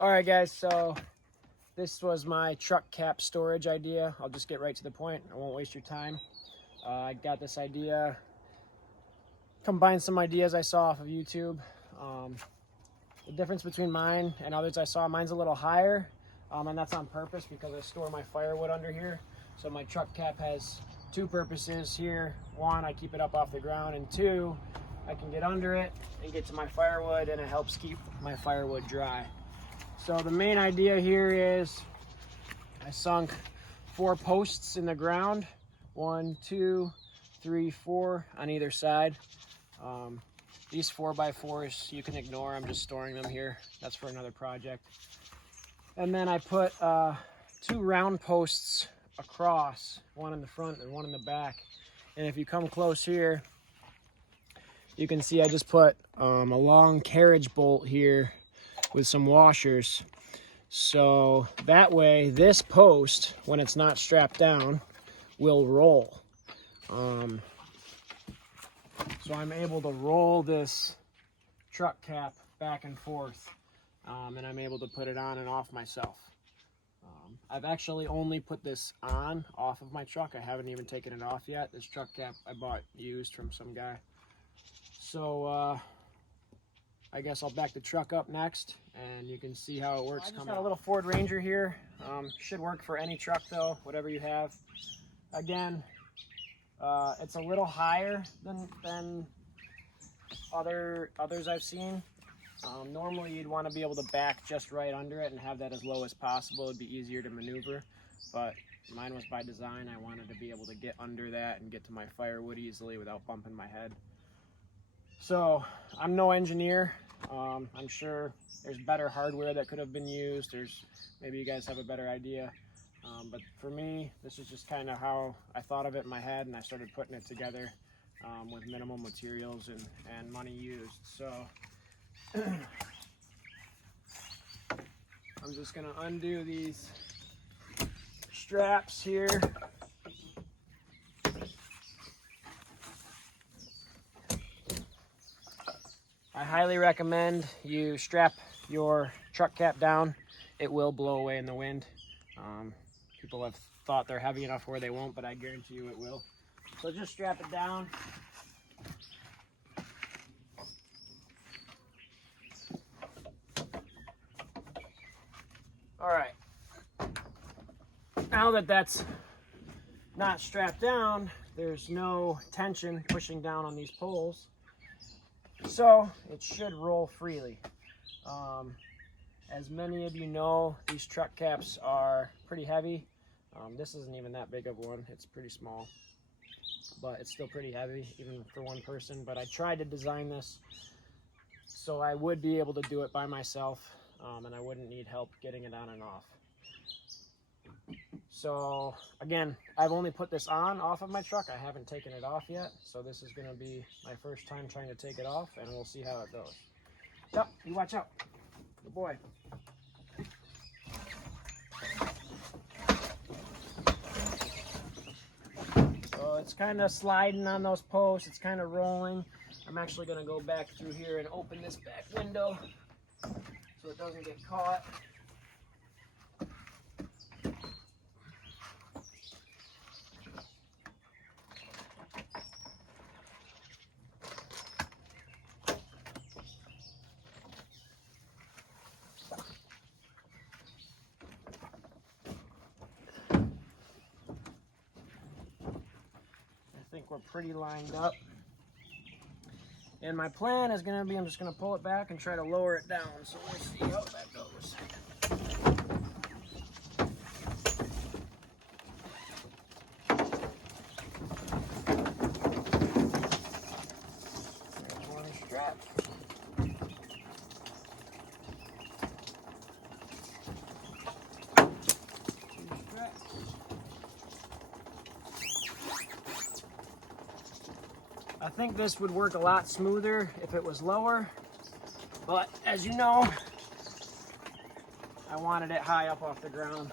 All right, guys, so this was my truck cap storage idea. I'll just get right to the point. I won't waste your time. I got this idea, combined some ideas I saw off of YouTube. The difference between mine and others I saw, mine's a little higher, and that's on purpose because I store my firewood under here. So my truck cap has two purposes here. One, I keep it up off the ground, and two, I can get under it and get to my firewood, and it helps keep my firewood dry. So the main idea here is I sunk 4 posts in the ground, 1, 2, 3, 4 on either side. These 4x4s you can ignore, I'm just storing them here. That's for another project. And then I put 2 round posts across, one in the front and one in the back. And if you come close here, you can see I just put a long carriage bolt here with some washers. So that way this post, when it's not strapped down, will roll. So I'm able to roll this truck cap back and forth, and I'm able to put it on and off myself. I've actually only put this off of my truck. I haven't even taken it off yet. This truck cap I bought used from some guy. So I guess I'll back the truck up next and you can see how it works. I just got a little Ford Ranger here. Should work for any truck though, whatever you have. Again, it's a little higher than others I've seen. Normally you'd want to be able to back just right under it and have that as low as possible. It'd be easier to maneuver, but mine was by design. I wanted to be able to get under that and get to my firewood easily without bumping my head. So I'm no engineer. I'm sure there's better hardware that could have been used. Maybe you guys have a better idea. But for me, this is just kind of how I thought of it in my head, and I started putting it together with minimal materials and money used. So I'm just gonna undo these straps here. I highly recommend you strap your truck cap down. It will blow away in the wind. People have thought they're heavy enough where they won't, but I guarantee you it will. So just strap it down. All right. Now that that's not strapped down, there's no tension pushing down on these poles. So it should roll freely. As many of you know, these truck caps are pretty heavy. This isn't even that big of one, it's pretty small, but it's still pretty heavy even for one person. But I tried to design this so I would be able to do it by myself, and I wouldn't need help getting it on and off. So again, I've only put this off of my truck. I haven't taken it off yet. So this is gonna be my first time trying to take it off, and we'll see how it goes. Yep, you watch out. Good boy. So it's kind of sliding on those posts. It's kind of rolling. I'm actually gonna go back through here and open this back window so it doesn't get caught. I think we're pretty lined up. And my plan is gonna be, I'm just gonna pull it back and try to lower it down. So we'll see how that goes. There's one strap. Two straps. I think this would work a lot smoother if it was lower, but as you know, I wanted it high up off the ground.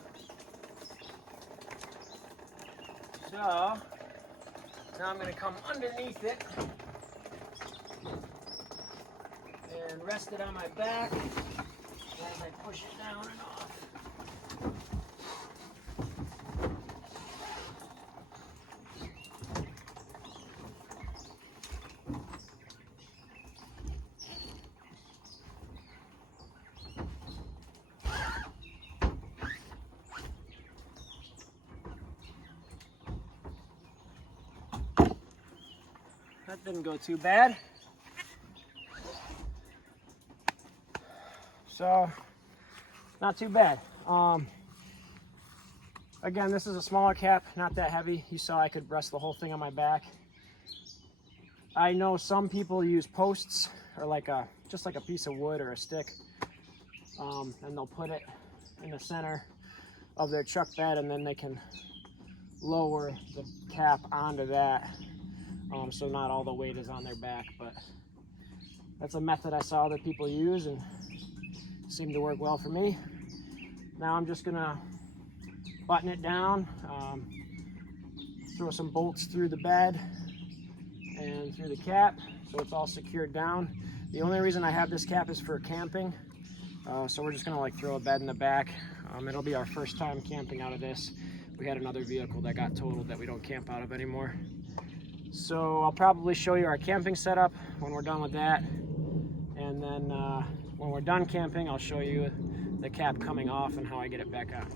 So now I'm going to come underneath it and rest it on my back as I push it down. that didn't go too bad. So, not too bad. Again, this is a smaller cap, not that heavy. You saw I could rest the whole thing on my back. I know some people use posts or just like a piece of wood or a stick, and they'll put it in the center of their truck bed, and then they can lower the cap onto that, so not all the weight is on their back. But that's a method I saw other people use and seemed to work well for me. Now I'm just gonna button it down, throw some bolts through the bed and through the cap so it's all secured down. The only reason I have this cap is for camping, so we're just gonna like throw a bed in the back. It'll be our first time camping out of this. We had another vehicle that got totaled that we don't camp out of anymore. So I'll probably show you our camping setup when we're done with that, and then when we're done camping, I'll show you the cap coming off and how I get it back on.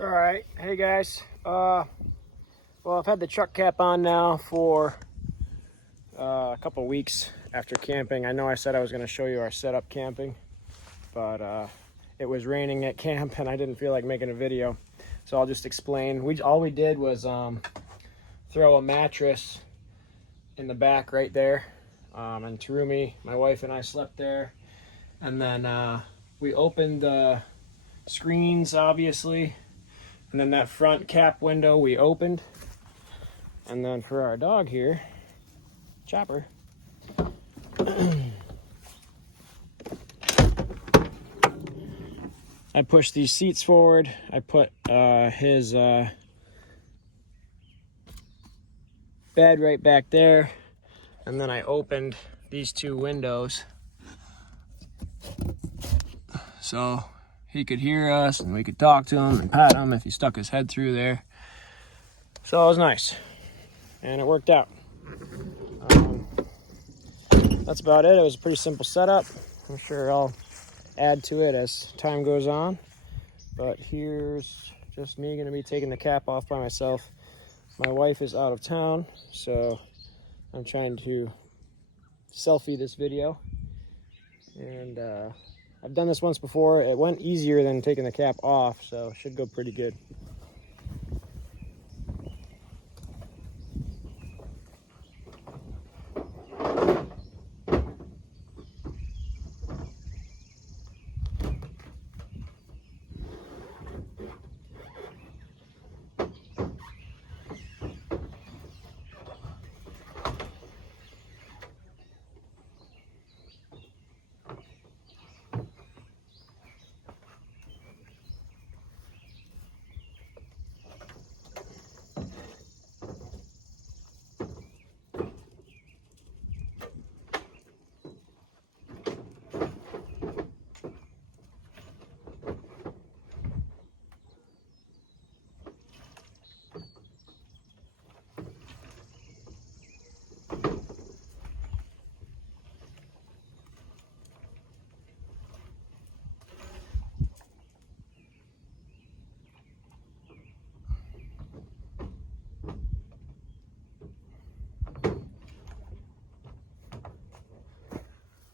All right, hey guys. Well, I've had the truck cap on now for a couple weeks after camping. I know I said I was going to show you our setup camping, but it was raining at camp and I didn't feel like making a video, so I'll just explain. All we did was throw a mattress in the back right there, and Tarumi, my wife, and I slept there, and then we opened the screens, obviously. And then that front cap window we opened. And then for our dog here, Chopper, I pushed these seats forward. I put his bed right back there. And then I opened these two windows so he could hear us and we could talk to him and pat him if he stuck his head through there. So it was nice and it worked out. That's about it. It was a pretty simple setup. I'm sure I'll add to it as time goes on, but here's just me going to be taking the cap off by myself. My wife is out of town, so I'm trying to selfie this video, and I've done this once before. It went easier than taking the cap off, so it should go pretty good.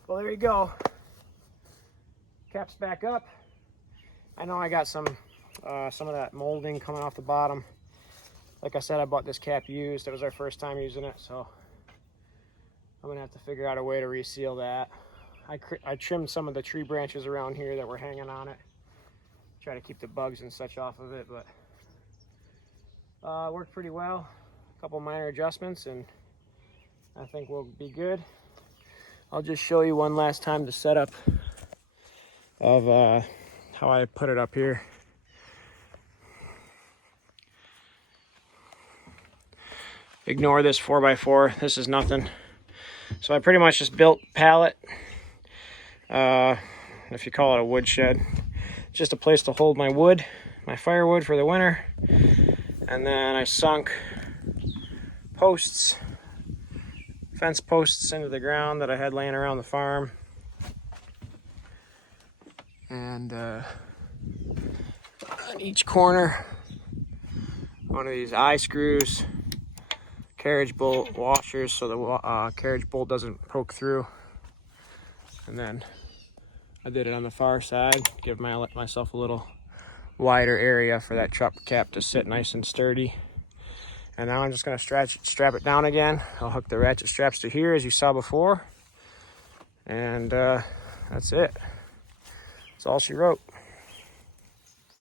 Well, there you go. Cap's back up. I know I got some of that molding coming off the bottom. Like I said, I bought this cap used. It was our first time using it, so I'm gonna have to figure out a way to reseal that. I trimmed some of the tree branches around here that were hanging on it. Try to keep the bugs and such off of it, but worked pretty well. A couple minor adjustments, and I think we'll be good. I'll just show you one last time the setup of how I put it up here. Ignore this 4x4, this is nothing. So I pretty much just built pallet if you call it a woodshed. It's just a place to hold my wood, my firewood for the winter. And then I sunk posts, fence posts into the ground that I had laying around the farm. And on each corner, one of these eye screws, carriage bolt washers so the carriage bolt doesn't poke through. And then I did it on the far side, give myself a little wider area for that truck cap to sit nice and sturdy. And now I'm just gonna strap it down again. I'll hook the ratchet straps to here as you saw before. And that's it. That's all she wrote.